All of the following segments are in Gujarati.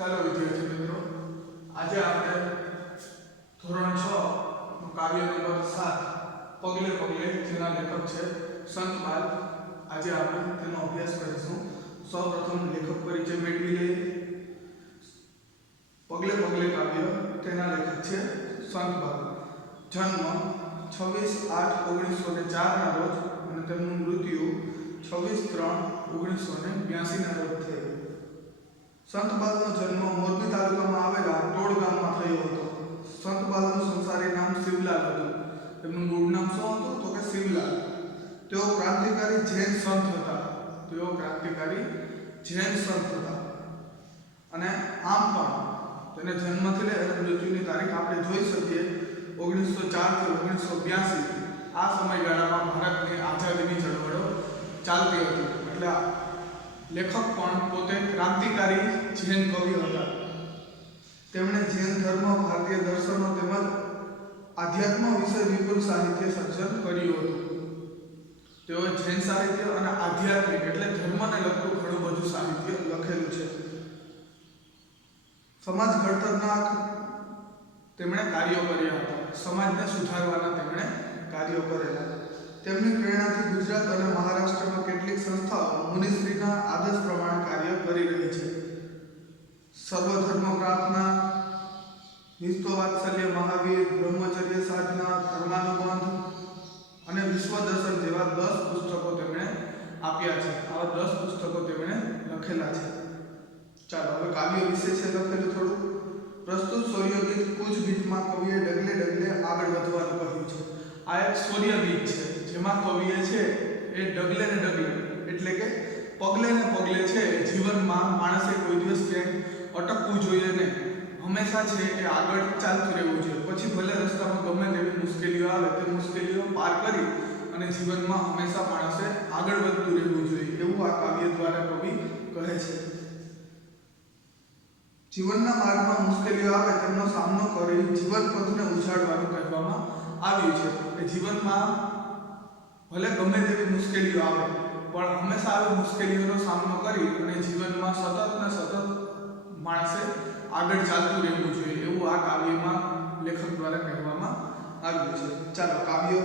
ચાલો વિદ્યાર્થી મિત્રો, આજે આપણે ધોરણ 6 નું કાવ્ય નંબર 7 પગલે પગલે, જેના લેખક છે સંત બાલ. આજે આપણે તેનો અભ્યાસ કરીશું. સૌપ્રથમ લેખક પરિચય મેળવી લઈએ. પગલે પગલે કાવ્ય, તેના લેખક છે સંત બાલ. જન્મ 26/8/1904 ના રોજ અને તેમનું મૃત્યુ 26/3/1982 ના રોજ થયું. સંત બાલનો જન્મ મોરબી તાલુકામાં આવેલા ટોળ ગામમાં થયો હતો. સંત બાલનું સંસારી નામ શિવલાલ હતું. તેમનું મૂળ નામ શું હતું? તો કે શિવલાલ. તેઓ ક્રાંતિકારી જૈન સંત હતા. અને આમ પણ તેને જન્મથી લઈ અને મૃત્યુની તારીખ આપણે જોઈ શકીએ 1904 થી 1982. આ સમયગાળામાં ભારતની આઝાદીની ચળવળો ચાલતી હતી. એટલે લેખક પણ પોતે ક્રાંતિકારી જૈન કવિ હતા. તેમણે જૈન ધર્મ, ભારતીય દર્શનો તેમજ આધ્યાત્મ વિશે વિપુલ સાહિત્ય સર્જન કર્યું હતું. તેઓએ જૈન સાહિત્ય અને આધ્યાત્મિક એટલે ધર્મને લગતું ઘણું બધું સાહિત્ય લખેલું છે. સમાજ ઘડતરના તેમણે કાર્યો કર્યા હતા. સમાજને સુધારવાના તેમણે કાર્યો કરેલા. તેમની પ્રેરણાથી ગુજરાત અને મહારાષ્ટ્રમાં કેટલીક સંસ્થાઓ મુનિશ્રીના આદર્શ પ્રમાણે કાર્ય કરી રહી છે. સર્વધર્મ પ્રાર્થના, નિસ્તવાત્સલ્ય મહાવીર, બ્રહ્મચર્ય સાધના, ધર્માનુબંધ અને વિશ્વ દર્શન જેવા 10 પુસ્તકો તેમણે આપ્યા છે. આવા 10 પુસ્તકો તેમણે લખેલા છે. ચાલો હવે કાવ્ય વિશે છે લખેલું થોડું. પ્રસ્તુત શૌર્યગીત કુચ ગીતમાં કવિએ ડગલે ડગલે આગળ વધવાનું કહ્યું છે. આ એક શૌર્યગીત છે, જેમાં કવિએ છે એ ડગલે ને ડગલે એટલે કે પગલે ને પગલે છે જીવનમાં માણસે કોઈ દિવસ ક્યાંય અટકવું જોઈએ નહીં. હંમેશા છે એ આગળ ચાલતું રહેવું જોઈએ. પછી ભલે રસ્તામાં ગમે તેવી મુશ્કેલીઓ આવે તે મુશ્કેલીઓ પાર કરી અને જીવનમાં હંમેશા માણસે આગળ વધતું રહેવું જોઈએ, એવું આ કાવ્ય દ્વારા કવિ કહે છે. જીવનના માર્ગમાં મુશ્કેલીઓ આવે તેમનો સામનો કરી જીવન પથને ઉછાળવાનું કહેવામાં આવ્યું છે. કે જીવનમાં ભલે ગમે તેવી મુશ્કેલીઓ આવે પણ હંમેશા આવી મુશ્કેલીઓનો સામનો કરી અને જીવનમાં સતત માણસે આગળ ચાલતું રહેવું જોઈએ, એવું આ કાવ્યમાં લેખક દ્વારા કહેવામાં આવ્યું છે. ચાલો કાવ્ય.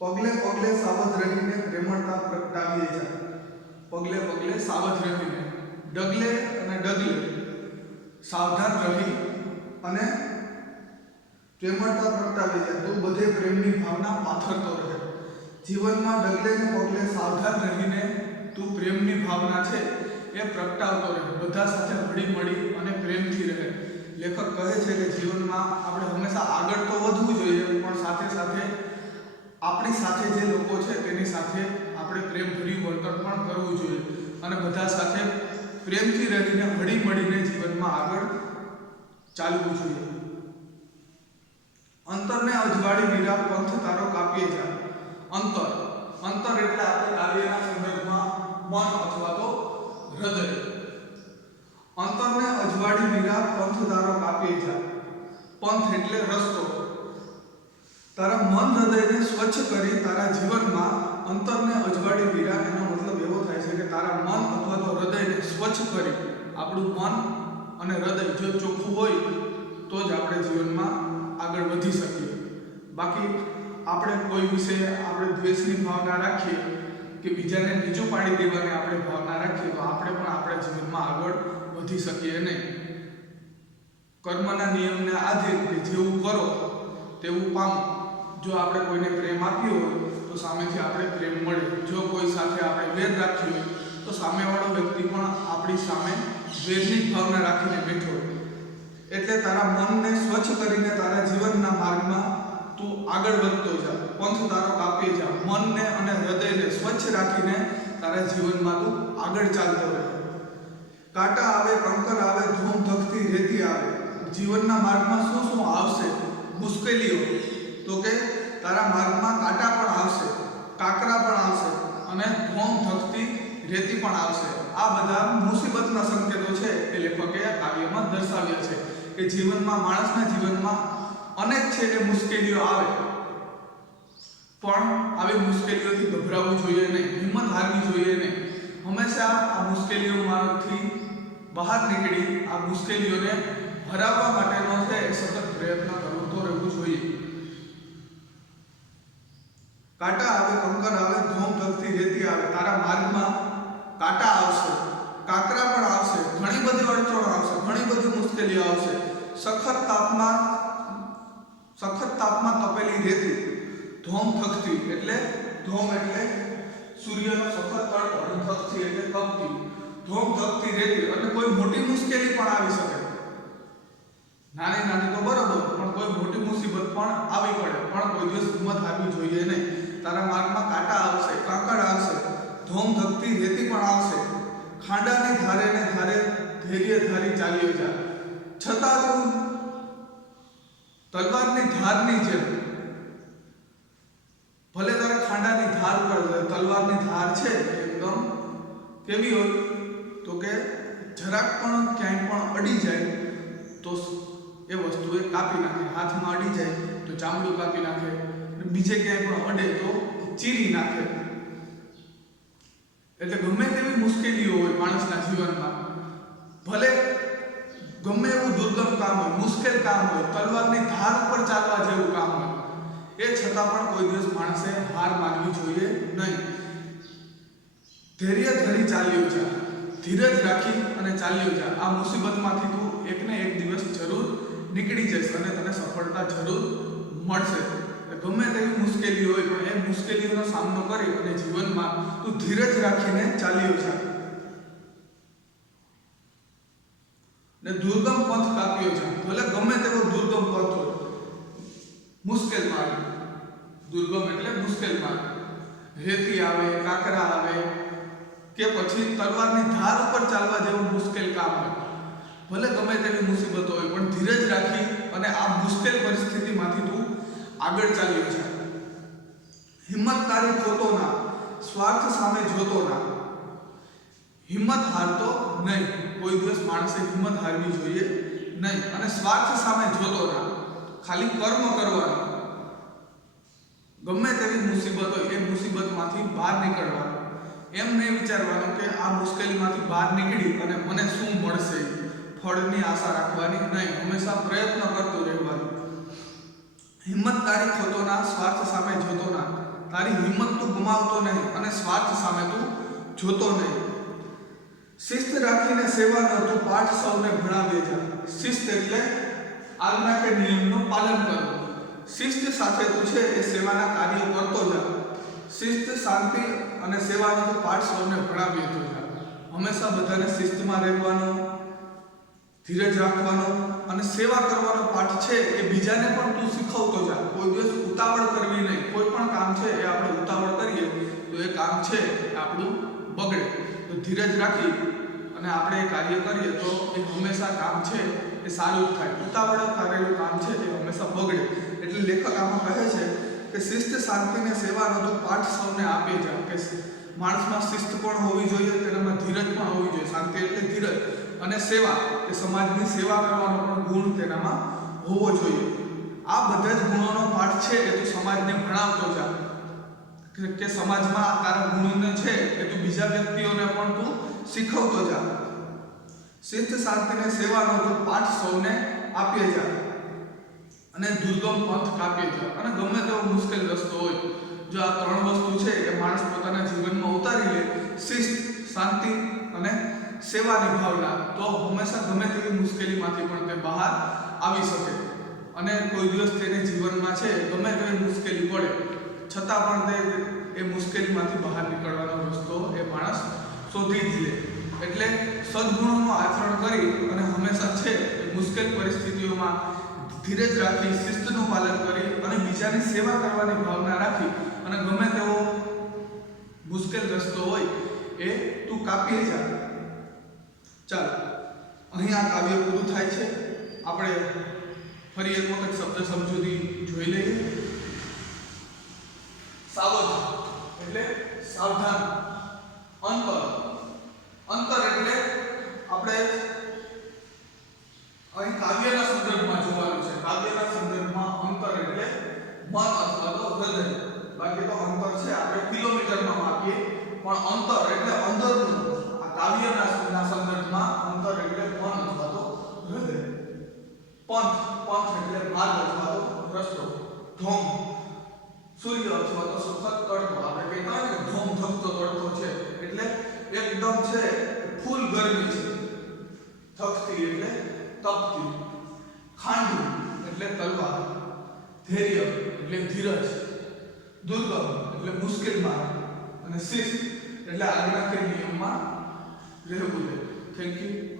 પગલે પગલે સાવધ રહીને પ્રેમળતા પ્રગટાવીએ જાય. પગલે પગલે સાવધ રહીને, ડગલે અને ડગલે સાવધાન રહી અને પ્રેમળતા પ્રગટાવી જાય. તું બધે પ્રેમની ભાવના પાથરતો રહે. જીવનમાં ડગલે ને પગલે સાવધાન રહીને તું પ્રેમની ભાવના છે એ પ્રગટાવતો રહે. બધા સાથે હળી મળી અને પ્રેમથી રહે. લેખક કહે છે કે જીવનમાં આપણે હંમેશા આગળ તો વધવું જોઈએ, પણ સાથે સાથે આપણી સાથે જે લોકો છે તેની સાથે આપણે પ્રેમભર્યું વર્તન પણ કરવું જોઈએ અને બધા સાથે પ્રેમથી રહીને હળી મળીને જીવનમાં આગળ ચાલવું જોઈએ. અંતરને અજવાળી વીરા પંથ તારો કાપીએ જા. અંતર એટલે આપણે કાવ્યના સંદર્ભમાં મન અથવા તો હૃદય. અંતરને અજવાળી વીરા પંથ તારો કાપીએ જા. પંથ એટલે રસ્તો. તારા મન હૃદયને સ્વચ્છ કરી તારા જીવનમાં અંતરને અજવાળી વીરા, એનો મતલબ એવો થાય છે કે તારા મન અથવા તો હૃદયને સ્વચ્છ કરી. આપણું મન અને હૃદય જો ચોખ્ખું હોય તો જ આપણે જીવનમાં આગળ વધી શકીએ. બાકી આપણે કોઈ વિશે આપણે દ્વેષની ભાવના રાખીએ કે બીજાને નીચું પાડી દેવાની આપણે ભાવના રાખીએ તો આપણે પણ આપણા જીવનમાં આગળ વધી શકીએ નહીં. કર્મના નિયમને આધીન કે જેવું કરો તેવું પામો. જો આપણે કોઈને પ્રેમ આપ્યો હોય તો સામેથી આપણે પ્રેમ મળે. જો કોઈ સાથે આપણે વેર રાખ્યો હોય તો સામેવાળો વ્યક્તિ પણ આપણી સામે વેરની ભાવના રાખીને બેઠો હોય. એટલે તારા મનને સ્વચ્છ કરીને તારા જીવનના માર્ગમાં તું આગળ વધતો જા. પંથ તારો કાપી જા. મનને અને હૃદયને સ્વચ્છ રાખીને તારા જીવનમાં તું આગળ ચાલતો રહે. કાંટા આવે, કંકર આવે, ધૂમ ધકતી રેતી આવે. જીવનના માર્ગમાં શું શું આવશે મુશ્કેલીઓ? તો કે તારા માર્ગમાં કાંટા પણ આવશે, કાંકરા પણ આવશે અને ધૂમ ધકતી રેતી પણ આવશે. આ બધા મુસીબતના સંકેતો છે એ લેખકે કાવ્યમાં દર્શાવ્યા છે કે જીવનમાં, માણસના જીવનમાં અનેક છે એ મુશ્કેલીઓ આવે, પણ આવી મુશ્કેલીઓથી ગભરાવવું જોઈએ નહીં, હિંમત હારવી જોઈએ નહીં. હંમેશા આ મુશ્કેલીઓમાંથી બહાર નીકળી આ મુશ્કેલીઓને હરાવવા માટેનો છે એ સતત પ્રયત્ન કરતો રહેવું જોઈએ. કાંટા આવે, કંકર આવે, ધોમ ધકતી રેતી આવે, તારા માર્ગમાં કાંટા આવશે, કાકરા પણ આવશે, ઘણી બધી અડચણો આવશે, ઘણી બધી મુશ્કેલીઓ આવશે. સખત તાપમાં તપેલી રેતી, ધોમ થકતી એટલે ધોમ એટલે સૂર્યનો સખત તડકો અને થકતી એટલે તપતી, ધોમ થકતી રેતી. અને કોઈ મોટી મુશ્કેલી પણ આવી શકે, નાની નાની તો બરોબર, પણ કોઈ મોટી મુસીબત પણ આવી પડે, પણ કોઈ દિવસ હિંમત હારવી જોઈએ નહીં. તારા માર્ગમાં કાંટા આવશે, કાંકર આવશે, ધોમ ધકતી રેતી પણ આવશે, ખાંડાની ધારે ને ધારે ધૈર્ય ધારી ચાલ્યો જા, છતાં તું તલવારની ધારની જેમ, ભલે તારે ખાંડાની ધાર ઉપર તલવારની ધાર છે એકદમ કેવી હોય તો કે જરાક પણ ક્યાંય પણ અડી જાય તો એ વસ્તુ એ કાપી નાખે, હાથમાં અડી જાય તો ચામડું કાપી નાખે, બીજે ક્યાંય પણ અડે તો ચીરી નાખે. એટલે ગમે તેવી મુશ્કેલીઓ હોય માણસના જીવનમાં, ભલે ગમે એવું દુર્ગમ કામ હોય, મુશ્કેલ કામ હોય, તલવારની ધાર ઉપર ચાલવા જેવું કામ હોય, એ છતાં પણ કોઈ દિવસ માણસે હાર માનવી જોઈએ નહીં. ધૈર્ય ધરી ચાલ્યો જા, ધીરજ રાખી અને ચાલ્યો જા. આ મુસીબતમાંથી તું એકને એક દિવસ જરૂર નીકળી જશે અને તને સફળતા જરૂર મળશે. ગમે તેવી મુશ્કેલી હોય પણ એ મુશ્કેલીઓનો સામનો કરી અને જીવનમાં તું ધીરજ રાખીને ચાલ્યો જા. ને દુર્ગમ પંથ કાપ્યો છે, ભલે ગમે તેવો દુર્ગમ પંથ હોય, મુશ્કેલ માર્ગ, દુર્ગમ એટલે મુશ્કેલ માર્ગ, રેતી આવે, કાકરા આવે કે પછી તલવારની ધાર ઉપર ચાલવા જેવું મુશ્કેલ કામ હોય, ભલે ગમે તેવી મુસીબતો હોય પણ ધીરજ રાખી અને આ મુશ્કેલ પરિસ્થિતિમાંથી તું આગળ ચાલ્યો છે. હિંમતકારી થતો ના, સ્વાર્થ સામે જોતો ના, હિંમત હારતો નહીં. કોઈ દિવસ માણસે હિંમત હારવી જોઈએ નહીં. અને સ્વાર્થ સામે જોતો ના, ખાલી કર્મ કરવાનું. ગમે તેવી મુસીબત હોય એ મુસીબતમાંથી બહાર નીકળવાનું. એમ નહીં વિચારવાનું કે આ મુશ્કેલીમાંથી બહાર નીકળી અને મને શું મળશે, ફળની આશા રાખવાની નહીં. હંમેશા પ્રયત્ન કરતું રહેવાનું. હિંમતકારી થતો ના, સ્વાર્થ સામે જોતો ના. તારી હિંમત તું ગુમાવતો નહીં અને સ્વાર્થ સામે તું જોતો નહીં. શિસ્ત રાખીને સેવાનો તું પાઠ સૌને ભણાવે જા. શિસ્ત એટલે આજ્ઞા કે નિયમનું પાલન કરવું. શિસ્ત સાથે તું છે એ સેવાના કાર્યો કરતો જા. શિસ્ત, શાંતિ અને સેવાનો તું પાઠ સૌને ભણાવી તો જા. હંમેશા બધાને શિસ્તમાં રહેવાનું, ધીરજ રાખવાનો અને સેવા કરવાનો પાઠ છે એ બીજાને પણ તું શીખવતો જા. કોઈ દિવસ ઉતાવળ કરવી નહીં. કોઈ પણ કામ છે એ આપણે ઉતાવળ કરીએ તો એ કામ છે આપણું બગડે. તો ધીરજ રાખી અને આપણે એ કાર્ય કરીએ તો એ હંમેશા કામ છે એ સારું જ થાય. ઉતાવળ કરેલું કામ છે એ હંમેશા બગડે. એટલે લેખક આમાં કહે છે કે શિસ્ત, શાંતિ અને સેવાનો તો પાઠ સૌને આપે જા. કે માણસમાં શિસ્ત પણ હોવી જોઈએ, તેનામાં ધીરજ પણ હોવી જોઈએ. શાંતિ એટલે ધીરજ અને સેવા, કે સમાજની સેવા કરવાનો પણ ગુણ તેનામાં હોવો જોઈએ. આ બધા જ ગુણોનો પાઠ છે એ તું સમાજને ભણાવતો જા. કે સમાજમાં તારા ગુણોને છે એ તું બીજા વ્યક્તિઓને પણ તું શીખવતો જા. શિસ્ત, શાંતિ અને સેવાનો તું પાઠ સૌને આપે જા. અને દુર્ગમ પંથ કાપે જા. અને ગમે તેવો મુશ્કેલ રસ્તો હોય, જો આ ત્રણ વસ્તુ છે એ માણસ પોતાના જીવનમાં ઉતારી લે, શિસ્ત, શાંતિ અને સેવાની ભાવના, તો હંમેશા ગમે તેવી મુશ્કેલીમાંથી પણ તે બહાર આવી શકે. અને કોઈ દિવસ તેને જીવનમાં છે ગમે તેવી મુશ્કેલી પડે છતાં પણ તે એ મુશ્કેલીમાંથી બહાર નીકળવાનો રસ્તો એ માણસ શોધી જ લે. એટલે સદગુણોનું આચરણ કરી અને હંમેશા છે એ મુશ્કેલ પરિસ્થિતિઓમાં ધીરજ રાખી, શિસ્તનું પાલન કરી અને બીજાની સેવા કરવાની ભાવના રાખી અને ગમે તેવો મુશ્કેલ રસ્તો હોય એ તું કાપી જા. ચાલો, અહીં આ કાવ્ય પૂરું થાય છે. આપણે ફરી એક વખત શબ્દ સમજૂતી જોઈ લઈએ. સાવધ એટલે સાવધાન, અંતર, અંતર એટલે આપણે અહીં કાવ્યના સંદર્ભમાં જોવાનું છે. કાવ્યના સંદર્ભમાં અંતર એટલે મન અથવા તો હૃદય. બાકી તો અંતર છે આપણે કિલોમીટરમાં માપીએ પણ અંતર એટલે અંદરનું. આ કાવ્યના સંદર્ભમાં અંતર એટલે વન અથવા તો હૃદય. પંથ એટલે માર્ગ અથવા તો રસ્તો. ધોમ સૂર્ય અથવા તો સખત તડકો. આપણે કહેતા હોય ને ધોમ ધકતો તડકો છે એટલે એકદમ છે ફૂલ ગરમી છે. ધકતી એટલે તપતી. ખાંડું એટલે તલવાર. ધૈર્ય એટલે ધીરજ. દુર્ગમ એટલે મુશ્કેલ માર્ગ. અને શિસ્ત એટલે આજ્ઞા કે નિયમમાં રહેવું. Thank you.